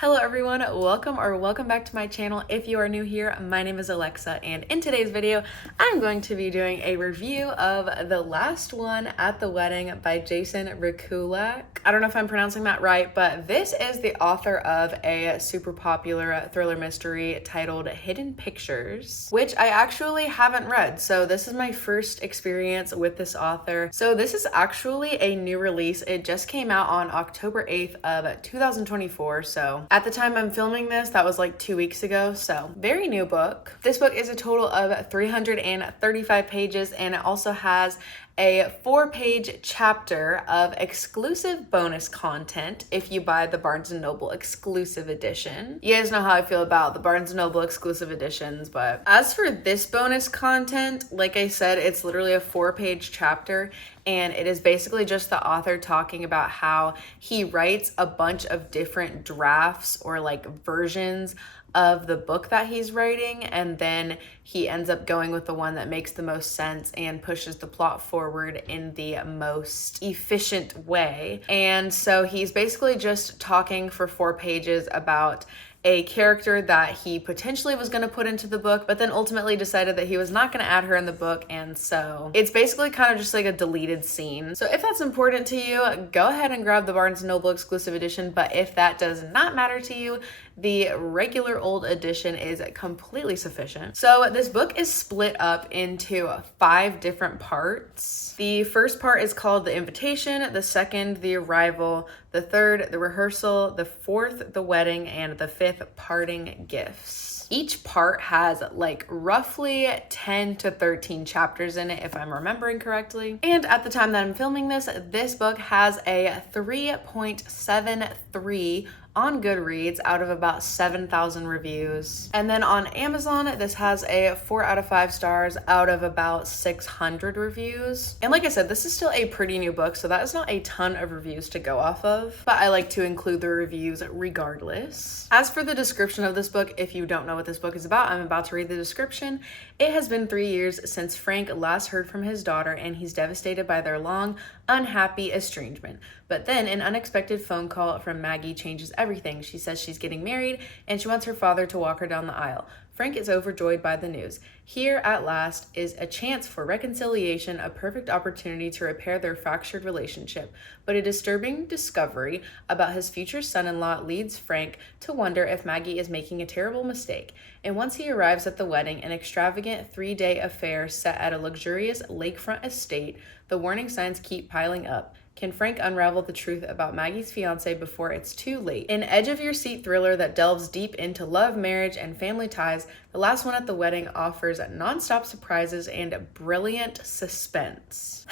Hello everyone, welcome back to my channel. If you are new here, my name is Alexa, and in today's video, I'm going to be doing a review of The Last One at the Wedding by Jason Rekulak. I don't know if I'm pronouncing that right, but this is the author of a super popular thriller mystery titled Hidden Pictures, which I actually haven't read. So this is my first experience with this author. So this is actually a new release. It just came out on October 8th of 2024. So at the time I'm filming this, that was like 2 weeks ago, so very new book. This book is a total of 335 pages, and it also has a 4-page chapter of exclusive bonus content if you buy the Barnes & Noble exclusive edition. You guys know how I feel about the Barnes & Noble exclusive editions, but as for this bonus content, like I said, it's literally a 4-page chapter, and it is basically just the author talking about how he writes a bunch of different drafts or like versions of the book that he's writing, and then he ends up going with the one that makes the most sense and pushes the plot forward in the most efficient way. And so he's basically just talking for 4 pages about a character that he potentially was going to put into the book, but then ultimately decided that he was not going to add her in the book, and so it's basically kind of just like a deleted scene. So if that's important to you, go ahead and grab the Barnes & Noble exclusive edition, but if that does not matter to you, the regular old edition is completely sufficient. So this book is split up into 5 different parts. The first part is called The Invitation, the second, The Arrival, the third, The Rehearsal, the fourth, The Wedding, and the fifth, Parting Gifts. Each part has like roughly 10 to 13 chapters in it, if I'm remembering correctly. And at the time that I'm filming this book has a 3.73 on Goodreads out of about 7,000 reviews. And then on Amazon, this has a 4 out of 5 stars out of about 600 reviews. And like I said, this is still a pretty new book, so that is not a ton of reviews to go off of, but I like to include the reviews regardless. As for the description of this book, if you don't know what this book is about, I'm about to read the description. It has been 3 years since Frank last heard from his daughter, and he's devastated by their long, unhappy estrangement. But then an unexpected phone call from Maggie changes everything. She says she's getting married and she wants her father to walk her down the aisle. Frank is overjoyed by the news. Here, at last, is a chance for reconciliation, a perfect opportunity to repair their fractured relationship. But a disturbing discovery about his future son-in-law leads Frank to wonder if Maggie is making a terrible mistake. And once he arrives at the wedding, an extravagant 3-day affair set at a luxurious lakefront estate, the warning signs keep piling up. Can Frank unravel the truth about Maggie's fiancé before it's too late? An edge-of-your-seat thriller that delves deep into love, marriage, and family ties, The Last One at the Wedding offers non-stop surprises and brilliant suspense.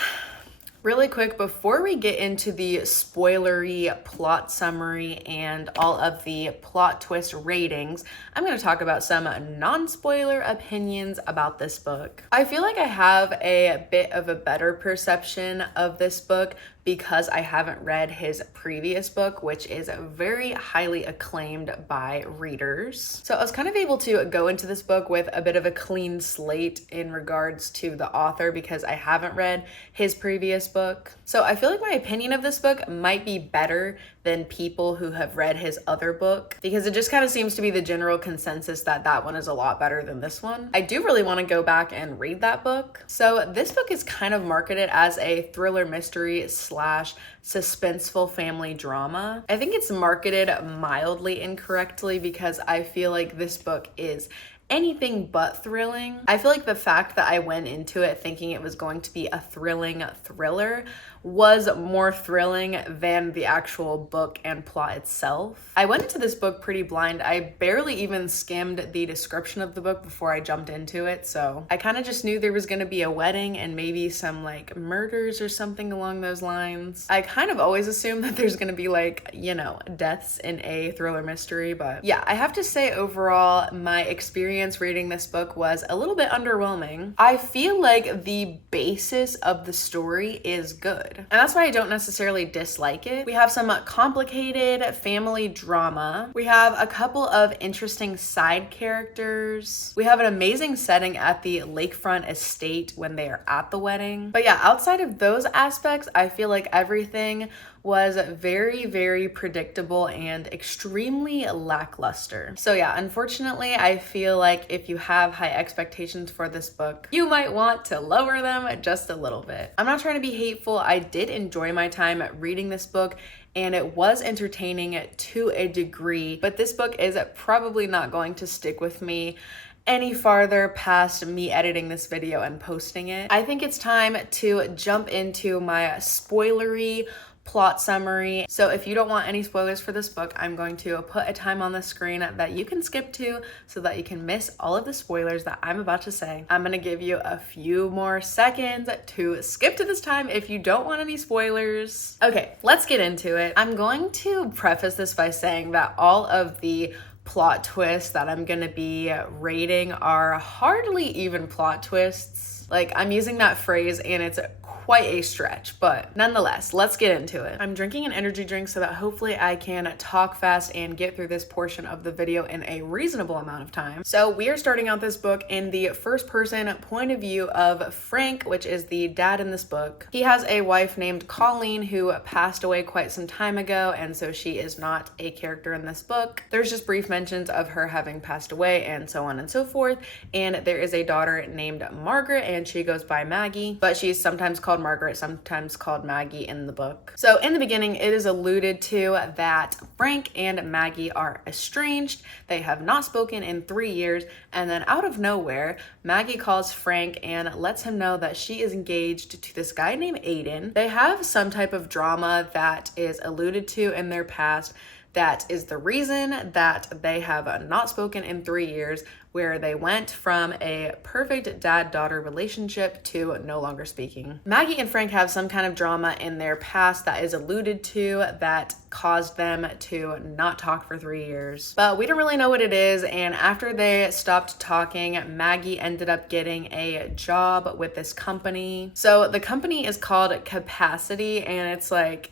Really quick, before we get into the spoilery plot summary and all of the plot twist ratings, I'm going to talk about some non-spoiler opinions about this book. I feel like I have a bit of a better perception of this book because I haven't read his previous book, which is very highly acclaimed by readers. So I was kind of able to go into this book with a bit of a clean slate in regards to the author because I haven't read his previous book. So I feel like my opinion of this book might be better than people who have read his other book, because it just kind of seems to be the general consensus that that one is a lot better than this one. I do really want to go back and read that book. So this book is kind of marketed as a thriller mystery slash suspenseful family drama. I think it's marketed mildly incorrectly because I feel like this book is anything but thrilling. I feel like the fact that I went into it thinking it was going to be a thrilling thriller was more thrilling than the actual book and plot itself. I went into this book pretty blind. I barely even skimmed the description of the book before I jumped into it, so I kind of just knew there was going to be a wedding and maybe some like murders or something along those lines. I kind of always assume that there's going to be like, you know, deaths in a thriller mystery, but yeah, I have to say overall my experience reading this book was a little bit underwhelming. I feel like the basis of the story is good, and that's why I don't necessarily dislike it. We have some complicated family drama. We have a couple of interesting side characters. We have an amazing setting at the lakefront estate when they are at the wedding. But yeah, outside of those aspects, I feel like everything was very, very predictable and extremely lackluster. So yeah, unfortunately, I feel like if you have high expectations for this book, you might want to lower them just a little bit. I'm not trying to be hateful. I did enjoy my time reading this book, and it was entertaining to a degree, but this book is probably not going to stick with me any farther past me editing this video and posting it. I think it's time to jump into my spoilery plot summary. So if you don't want any spoilers for this book, I'm going to put a time on the screen that you can skip to so that you can miss all of the spoilers that I'm about to say. I'm gonna give you a few more seconds to skip to this time if you don't want any spoilers. Okay, let's get into it. I'm going to preface this by saying that all of the plot twists that I'm gonna be rating are hardly even plot twists. Like, I'm using that phrase and it's quite a stretch, but nonetheless, let's get into it. I'm drinking an energy drink so that hopefully I can talk fast and get through this portion of the video in a reasonable amount of time. So we are starting out this book in the first person point of view of Frank, which is the dad in this book. He has a wife named Colleen who passed away quite some time ago, and so she is not a character in this book. There's just brief mentions of her having passed away and so on and so forth, and there is a daughter named Margaret, and she goes by Maggie, but she's sometimes called Margaret, sometimes called Maggie in the book. So in the beginning, it is alluded to that Frank and Maggie are estranged. They have not spoken in 3 years, and then out of nowhere, Maggie calls Frank and lets him know that she is engaged to this guy named Aiden. They have some type of drama that is alluded to in their past that is the reason that they have not spoken in 3 years, where they went from a perfect dad-daughter relationship to no longer speaking. Maggie and Frank have some kind of drama in their past that is alluded to that caused them to not talk for 3 years. But we don't really know what it is, and after they stopped talking, Maggie ended up getting a job with this company. So the company is called Capacity, and it's like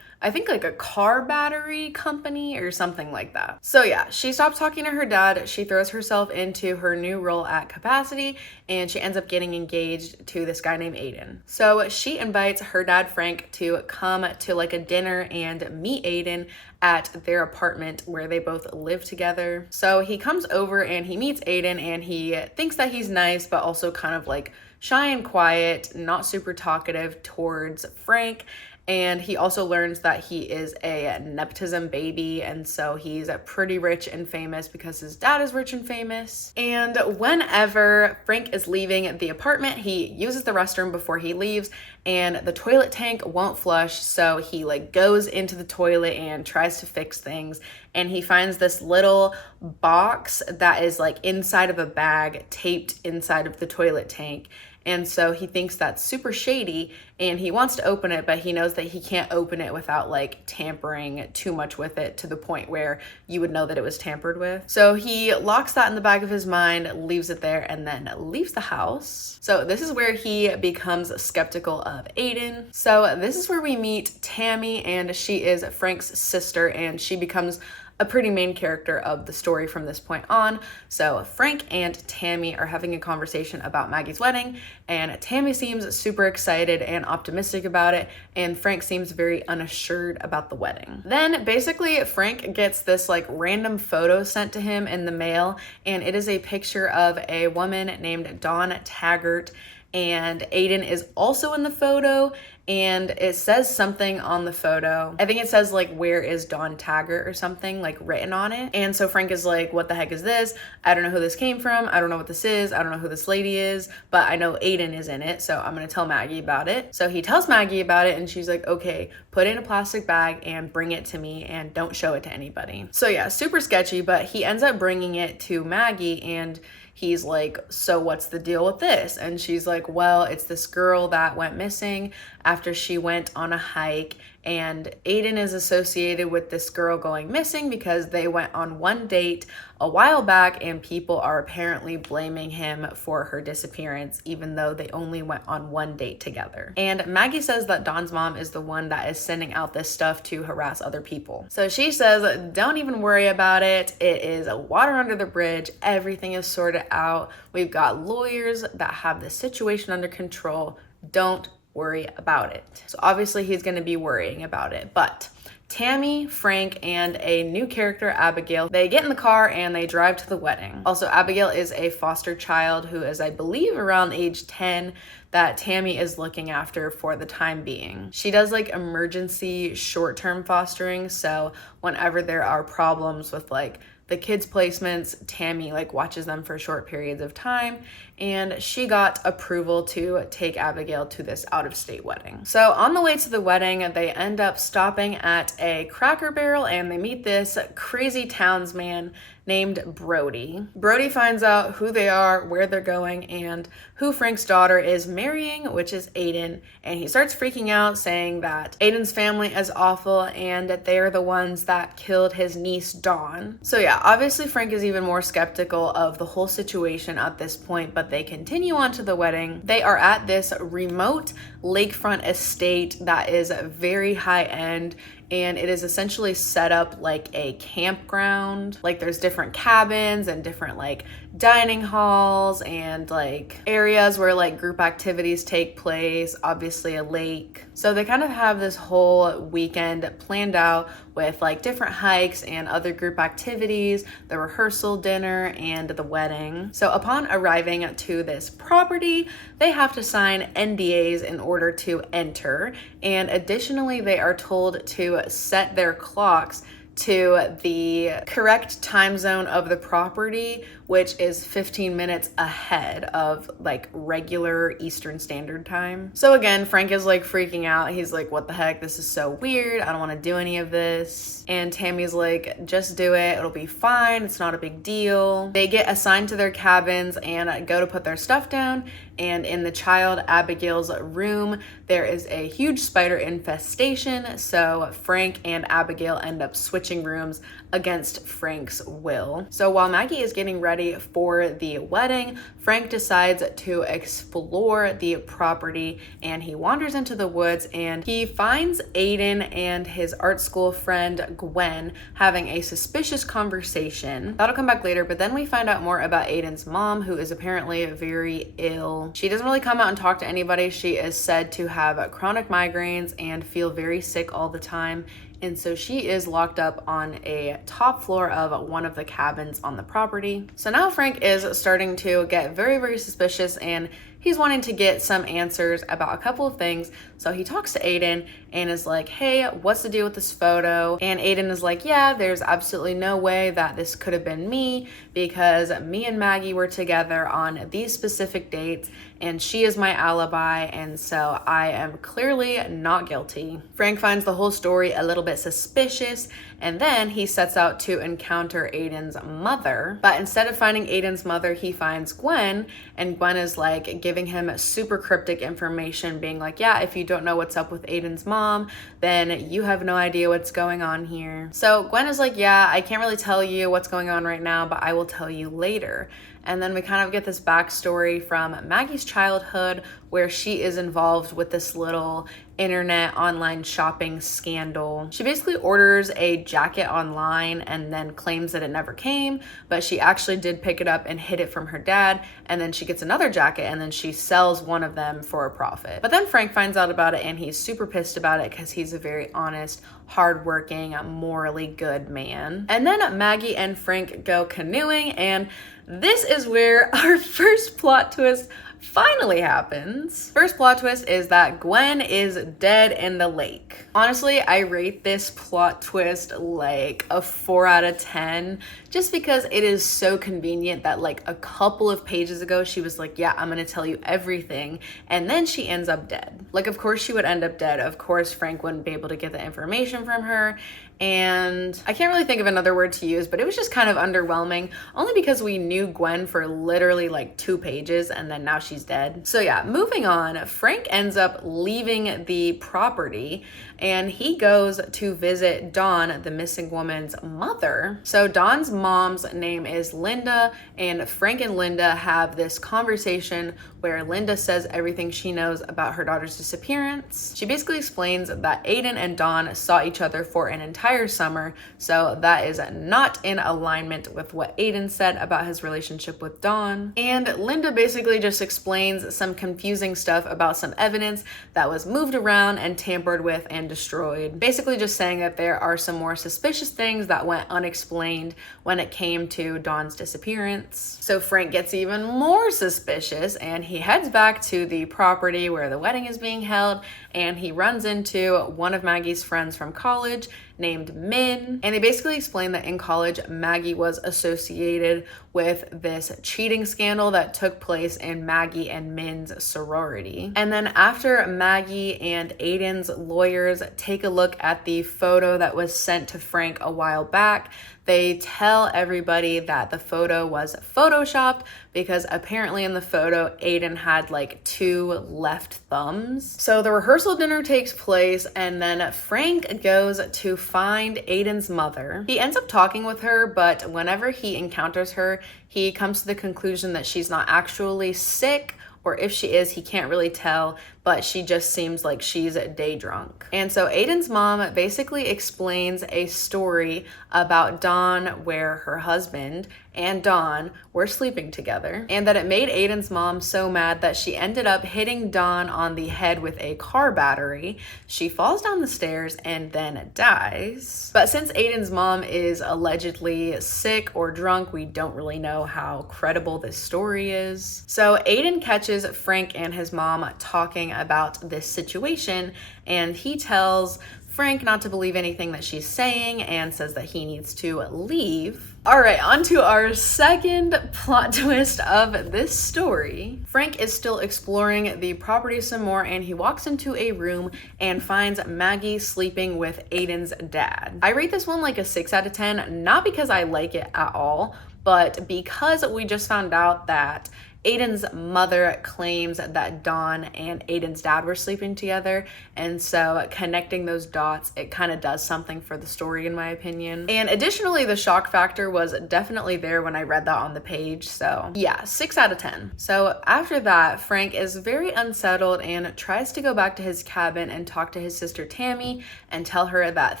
I think like a car battery company or something like that. So yeah, she stops talking to her dad, she throws herself into her new role at Capacity, and she ends up getting engaged to this guy named Aiden. So she invites her dad Frank to come to like a dinner and meet Aiden at their apartment where they both live together. So he comes over and he meets Aiden, and he thinks that he's nice, but also kind of like shy and quiet, not super talkative towards Frank. And he also learns that he is a nepotism baby, and so he's pretty rich and famous because his dad is rich and famous. And whenever Frank is leaving the apartment, he uses the restroom before he leaves, and the toilet tank won't flush, so he like goes into the toilet and tries to fix things, and he finds this little box that is like inside of a bag taped inside of the toilet tank. And so he thinks that's super shady and he wants to open it, but he knows that he can't open it without like tampering too much with it to the point where you would know that it was tampered with. So he locks that in the back of his mind, leaves it there, and then leaves the house. So this is where he becomes skeptical of Aiden. So this is where we meet Tammy, and she is Frank's sister, and she becomes a pretty main character of the story from this point on. So Frank and Tammy are having a conversation about Maggie's wedding, and Tammy seems super excited and optimistic about it, and Frank seems very unassured about the wedding. Then basically Frank gets this like random photo sent to him in the mail, and it is a picture of a woman named Dawn Taggart, and Aiden is also in the photo, and it says something on the photo. I think it says like, "Where is Dawn Taggart?" or something like written on it. And so Frank is like, what the heck is this? I don't know who this came from. I don't know what this is. I don't know who this lady is, but I know Aiden is in it, so I'm gonna tell Maggie about it. So he tells Maggie about it, and she's like, okay, put it in a plastic bag and bring it to me and don't show it to anybody. So yeah, super sketchy, but he ends up bringing it to Maggie, and he's like, so what's the deal with this? And she's like, well, it's this girl that went missing after she went on a hike, and Aiden is associated with this girl going missing because they went on one date a while back, and people are apparently blaming him for her disappearance even though they only went on one date together. And Maggie says that Dawn's mom is the one that is sending out this stuff to harass other people. So she says, don't even worry about it. It is water under the bridge. Everything is sorted out. We've got lawyers that have the situation under control. Don't worry about it. So obviously he's gonna be worrying about it, but Tammy, Frank, and a new character, Abigail, they get in the car and they drive to the wedding. Also, Abigail is a foster child who is, I believe, around age 10 that Tammy is looking after for the time being. She does like emergency short-term fostering, so whenever there are problems with like the kids' placements, Tammy like watches them for short periods of time, and she got approval to take Abigail to this out-of-state wedding. So on the way to the wedding, they end up stopping at a Cracker Barrel and they meet this crazy townsman named Brody. Brody finds out who they are, where they're going, and who Frank's daughter is marrying, which is Aiden, and he starts freaking out, saying that Aiden's family is awful and that they are the ones that killed his niece Dawn. So yeah, obviously Frank is even more skeptical of the whole situation at this point, but they continue on to the wedding. They are at this remote lakefront estate that is very high end, and it is essentially set up like a campground. Like there's different cabins and different like dining halls and like areas where like group activities take place, obviously a lake. So they kind of have this whole weekend planned out with like different hikes and other group activities, the rehearsal dinner, and the wedding. So upon arriving to this property, they have to sign NDAs in order to enter. And additionally, they are told to set their clocks to the correct time zone of the property, which is 15 minutes ahead of like regular Eastern Standard Time. So again, Frank is like freaking out. He's like, what the heck? This is so weird. I don't want to do any of this. And Tammy's like, just do it. It'll be fine. It's not a big deal. They get assigned to their cabins and go to put their stuff down. And in the child Abigail's room, there is a huge spider infestation. So Frank and Abigail end up switching rooms against Frank's will. So while Maggie is getting ready for the wedding, Frank decides to explore the property and he wanders into the woods and he finds Aiden and his art school friend Gwen having a suspicious conversation. That'll come back later, but then we find out more about Aiden's mom, who is apparently very ill. She doesn't really come out and talk to anybody. She is said to have chronic migraines and feel very sick all the time. And so she is locked up on a top floor of one of the cabins on the property. So now Frank is starting to get very, very suspicious and he's wanting to get some answers about a couple of things. So he talks to Aiden and is like, hey, what's the deal with this photo? And Aiden is like, yeah, there's absolutely no way that this could have been me because me and Maggie were together on these specific dates and she is my alibi, and so I am clearly not guilty. Frank finds the whole story a little bit suspicious, and then he sets out to encounter Aiden's mother. But instead of finding Aiden's mother, he finds Gwen, and Gwen is like giving him super cryptic information, being like, yeah, if you don't know what's up with Aiden's mom, then you have no idea what's going on here. So Gwen is like, yeah, I can't really tell you what's going on right now, but I will tell you later. And then we kind of get this backstory from Maggie's childhood where she is involved with this little internet online shopping scandal. She basically orders a jacket online and then claims that it never came, but she actually did pick it up and hid it from her dad. And then she gets another jacket and then she sells one of them for a profit. But then Frank finds out about it and he's super pissed about it because he's a very honest, hardworking, morally good man. And then Maggie and Frank go canoeing, and this is where our first plot twist finally happens. First plot twist is that Gwen is dead in the lake. Honestly, I rate this plot twist like a 4 out of 10 just because it is so convenient that like a couple of pages ago she was like, yeah, I'm gonna tell you everything, and then she ends up dead. Like, of course she would end up dead. Of course Frank wouldn't be able to get the information from her, and I can't really think of another word to use, but it was just kind of underwhelming, only because we knew Gwen for literally like 2 pages and then now she's dead. So yeah, moving on, Frank ends up leaving the property and he goes to visit Dawn, the missing woman's mother. So Dawn's mom's name is Linda, and Frank and Linda have this conversation where Linda says everything she knows about her daughter's disappearance. She basically explains that Aiden and Dawn saw each other for an entire summer, so that is not in alignment with what Aiden said about his relationship with Dawn. And Linda basically just explains explains some confusing stuff about some evidence that was moved around and tampered with and destroyed. Basically just saying that there are some more suspicious things that went unexplained when it came to Dawn's disappearance. So Frank gets even more suspicious and he heads back to the property where the wedding is being held, and he runs into one of Maggie's friends from college named Min, and they basically explain that in college Maggie was associated with this cheating scandal that took place in Maggie and Min's sorority. And then after Maggie and Aiden's lawyers take a look at the photo that was sent to Frank a while back, they tell everybody that the photo was photoshopped because apparently in the photo, Aiden had like 2 left thumbs. So the rehearsal dinner takes place, and then Frank goes to find Aiden's mother. He ends up talking with her, but whenever he encounters her, he comes to the conclusion that she's not actually sick, or if she is, he can't really tell, but she just seems like she's day drunk. And so Aiden's mom basically explains a story about Dawn where her husband and Dawn were sleeping together, and that it made Aiden's mom so mad that she ended up hitting Dawn on the head with a car battery. She falls down the stairs and then dies. But since Aiden's mom is allegedly sick or drunk, we don't really know how credible this story is. So Aiden catches Frank and his mom talking about this situation, and he tells Frank not to believe anything that she's saying and says that he needs to leave. All right, on to our second plot twist of this story. Frank is still exploring the property some more, and he walks into a room and finds Maggie sleeping with Aiden's dad. I rate this one like a 6 out of 10, not because I like it at all, but because we just found out that Aiden's mother claims that Dawn and Aiden's dad were sleeping together, and so connecting those dots, it kind of does something for the story in my opinion. And additionally, the shock factor was definitely there when I read that on the page, so yeah, 6 out of 10. So after that, Frank is very unsettled and tries to go back to his cabin and talk to his sister Tammy and tell her that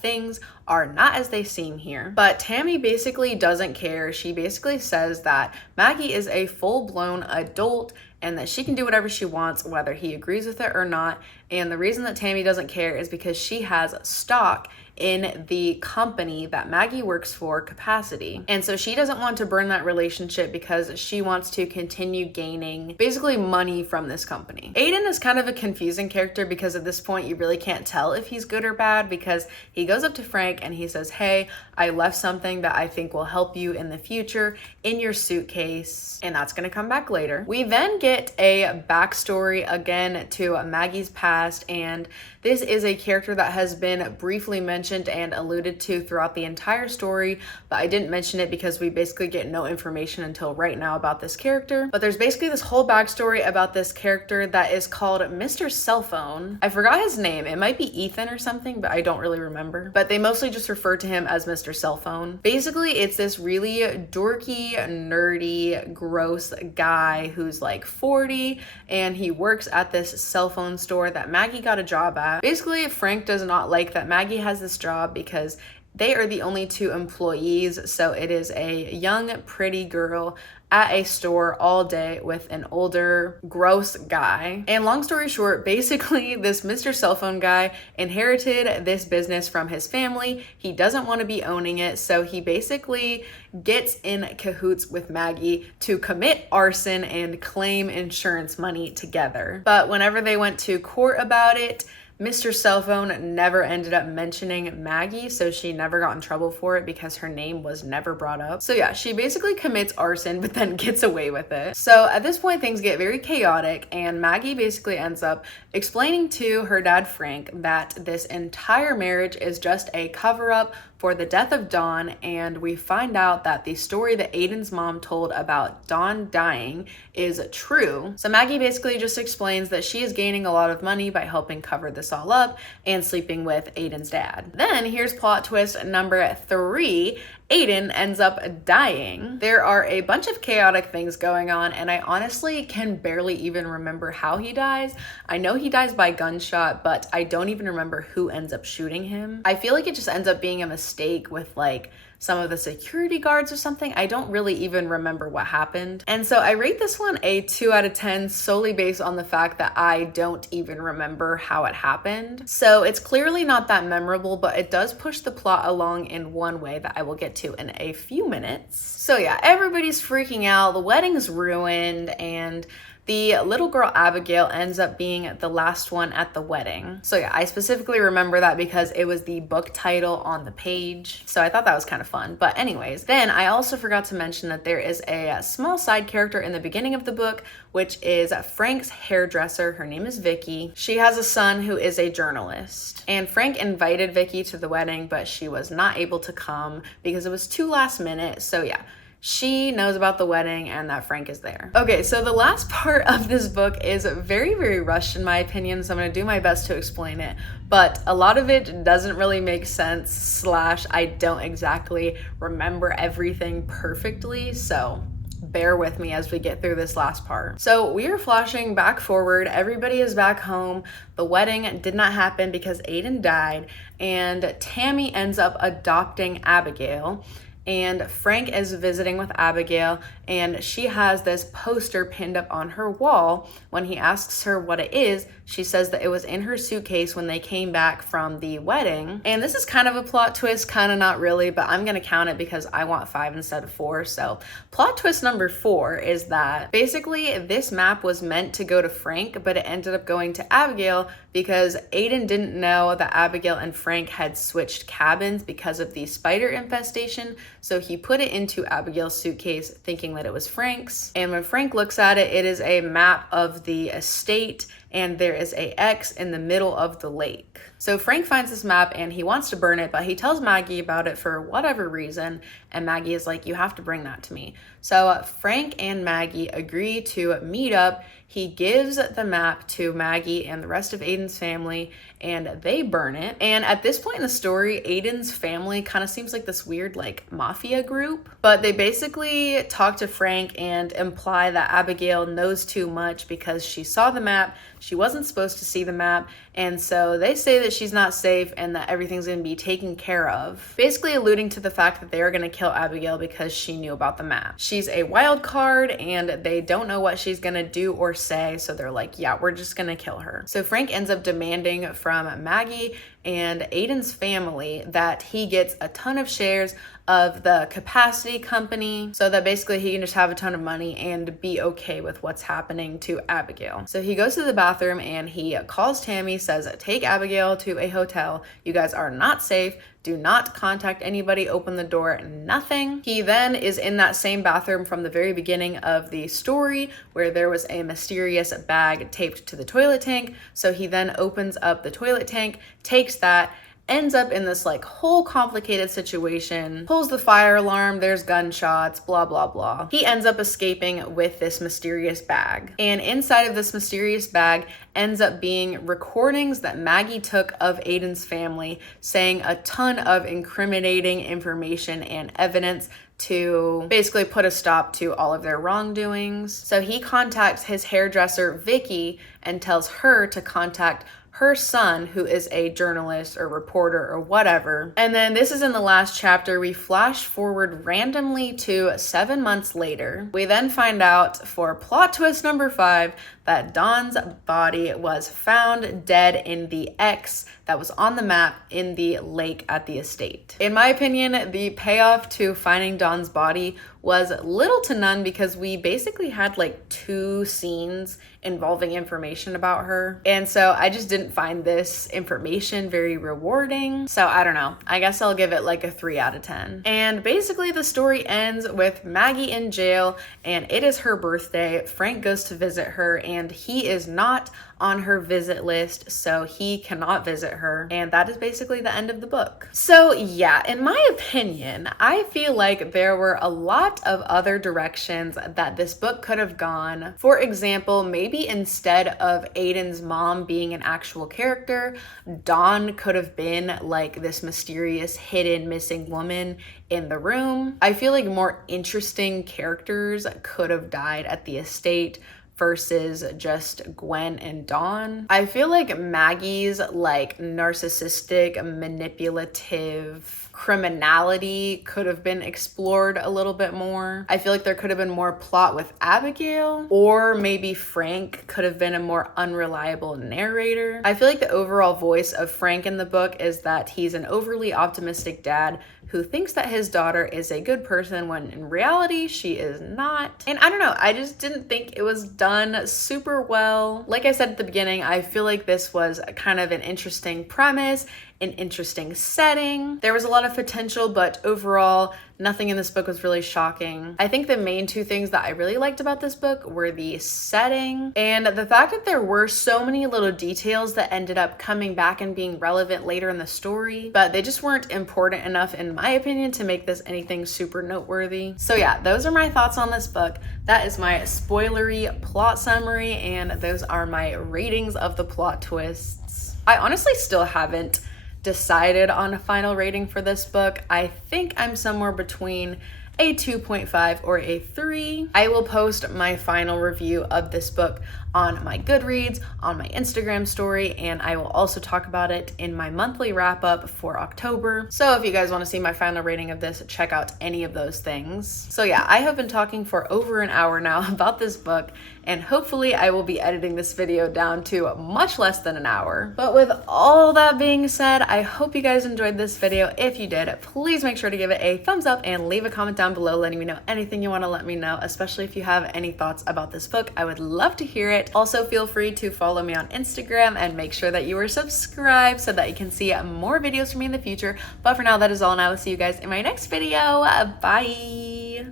things are not as they seem here. But Tammy basically doesn't care. She basically says that Maggie is a full-blown adult and that she can do whatever she wants, whether he agrees with it or not. And the reason that Tammy doesn't care is because she has stock in the company that Maggie works for, Capacity. And so she doesn't want to burn that relationship because she wants to continue gaining basically money from this company. Aiden is kind of a confusing character because at this point you really can't tell if he's good or bad, because he goes up to Frank and he says, "Hey, I left something that I think will help you in the future in your suitcase," and that's gonna come back later. We then get a backstory again to Maggie's past, and this is a character that has been briefly mentioned and alluded to throughout the entire story, but I didn't mention it because we basically get no information until right now about this character. But there's basically this whole backstory about this character that is called Mr. Cellphone. I forgot his name. It might be Ethan or something, but I don't really remember. But they mostly just refer to him as Mr. Cellphone. Basically, it's this really dorky, nerdy, gross guy who's like 40, and he works at this cell phone store that Maggie got a job at. Basically, Frank does not like that Maggie has this job because they are the only 2 employees, so it is a young, pretty girl at a store all day with an older, gross guy. And long story short, basically this Mr. Cellphone guy inherited this business from his family. He doesn't want to be owning it, so he basically gets in cahoots with Maggie to commit arson and claim insurance money together. But whenever they went to court about it, Mr. Cellphone never ended up mentioning Maggie, so she never got in trouble for it because her name was never brought up. So yeah, she basically commits arson but then gets away with it. So at this point, things get very chaotic, and Maggie basically ends up explaining to her dad Frank that this entire marriage is just a cover-up for the death of Dawn, and we find out that the story that Aiden's mom told about Dawn dying is true. So Maggie basically just explains that she is gaining a lot of money by helping cover this all up and sleeping with Aiden's dad. Then here's plot twist number 3, Aiden ends up dying. There are a bunch of chaotic things going on, and I honestly can barely even remember how he dies. I know he dies by gunshot, but I don't even remember who ends up shooting him. I feel like it just ends up being a mistake with like some of the security guards or something. I don't really even remember what happened. And so I rate this one a 2 out of 10 solely based on the fact that I don't even remember how it happened. So it's clearly not that memorable, but it does push the plot along in one way that I will get to in a few minutes. So yeah, everybody's freaking out, the wedding's ruined, and the little girl Abigail ends up being the last one at the wedding. So yeah, I specifically remember that because it was the book title on the page. So I thought that was kind of fun. But anyways, then I also forgot to mention that there is a small side character in the beginning of the book, which is Frank's hairdresser. Her name is Vicky. She has a son who is a journalist. And Frank invited Vicky to the wedding, but she was not able to come because it was too last minute. So yeah, she knows about the wedding and that Frank is there. Okay, so the last part of this book is very, very rushed in my opinion, so I'm gonna do my best to explain it, but a lot of it doesn't really make sense / I don't exactly remember everything perfectly, so bear with me as we get through this last part. So we are flashing back forward. Everybody is back home. The wedding did not happen because Aiden died, and Tammy ends up adopting Abigail. And Frank is visiting with Abigail, and she has this poster pinned up on her wall. When he asks her what it is, she says that it was in her suitcase when they came back from the wedding. And this is kind of a plot twist, kind of not really, but I'm gonna count it because I want 5 instead of 4. So plot twist number 4 is that basically this map was meant to go to Frank, but it ended up going to Abigail because Aiden didn't know that Abigail and Frank had switched cabins because of the spider infestation. So he put it into Abigail's suitcase thinking that it was Frank's. And when Frank looks at it, it is a map of the estate, and there is a X in the middle of the lake. So Frank finds this map and he wants to burn it, but he tells Maggie about it for whatever reason, and Maggie is like, you have to bring that to me. So Frank and Maggie agree to meet up. He gives the map to Maggie and the rest of Aiden's family, and they burn it. And at this point in the story, Aiden's family kind of seems like this weird like mafia group, but they basically talk to Frank and imply that Abigail knows too much because she saw the map. She wasn't supposed to see the map, and so they say that she's not safe and that everything's gonna be taken care of, basically alluding to the fact that they're gonna kill Abigail because she knew about the map. She's a wild card and they don't know what she's gonna do or say, so they're like, yeah, we're just gonna kill her. So Frank ends up demanding from Maggie and Aiden's family that he gets a ton of shares of the capacity company so that basically he can just have a ton of money and be okay with what's happening to Abigail. So he goes to the bathroom and he calls Tammy, says, take Abigail to a hotel. You guys are not safe. Do not contact anybody, open the door, nothing. He then is in that same bathroom from the very beginning of the story where there was a mysterious bag taped to the toilet tank. So he then opens up the toilet tank, takes that, ends up in this like whole complicated situation, pulls the fire alarm, there's gunshots, blah, blah, blah. He ends up escaping with this mysterious bag. And inside of this mysterious bag ends up being recordings that Maggie took of Aiden's family, saying a ton of incriminating information and evidence to basically put a stop to all of their wrongdoings. So he contacts his hairdresser, Vicky, and tells her to contact her son, who is a journalist or reporter or whatever. And then this is in the last chapter. We flash forward randomly to 7 months later. We then find out for plot twist number 5 that Dawn's body was found dead in the X that was on the map in the lake at the estate. In my opinion, the payoff to finding Dawn's body was little to none because we basically had like 2 scenes involving information about her. And so I just didn't find this information very rewarding. So I don't know. I guess I'll give it like a 3 out of 10. And basically the story ends with Maggie in jail and it is her birthday. Frank goes to visit her and he is not on her visit list, so he cannot visit her. And that is basically the end of the book. So yeah, in my opinion, I feel like there were a lot of other directions that this book could have gone. For example, maybe instead of Aiden's mom being an actual character, Dawn could have been like this mysterious hidden missing woman in the room. I feel like more interesting characters could have died at the estate versus just Gwen and Dawn. I feel like Maggie's like narcissistic, manipulative criminality could have been explored a little bit more. I feel like there could have been more plot with Abigail, or maybe Frank could have been a more unreliable narrator. I feel like the overall voice of Frank in the book is that he's an overly optimistic dad who thinks that his daughter is a good person when in reality she is not. And I don't know, I just didn't think it was done super well. Like I said at the beginning, I feel like this was kind of an interesting premise, an interesting setting. There was a lot of potential, but overall, nothing in this book was really shocking. I think the main two things that I really liked about this book were the setting and the fact that there were so many little details that ended up coming back and being relevant later in the story, but they just weren't important enough, in my opinion, to make this anything super noteworthy. So yeah, those are my thoughts on this book. That is my spoilery plot summary, and those are my ratings of the plot twists. I honestly still haven't decided on a final rating for this book. I think I'm somewhere between a 2.5 or a 3. I will post my final review of this book on my Goodreads, on my Instagram story, and I will also talk about it in my monthly wrap up for October. So if you guys want to see my final rating of this, check out any of those things. So yeah, I have been talking for over an hour now about this book, and hopefully I will be editing this video down to much less than an hour. But with all that being said, I hope you guys enjoyed this video. If you did, please make sure to give it a thumbs up and leave a comment down below letting me know anything you want to let me know, especially if you have any thoughts about this book. I would love to hear it. Also, feel free to follow me on Instagram and make sure that you are subscribed so that you can see more videos from me in the future. But for now, that is all, and I will see you guys in my next video. Bye!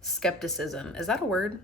Skepticism, is that a word?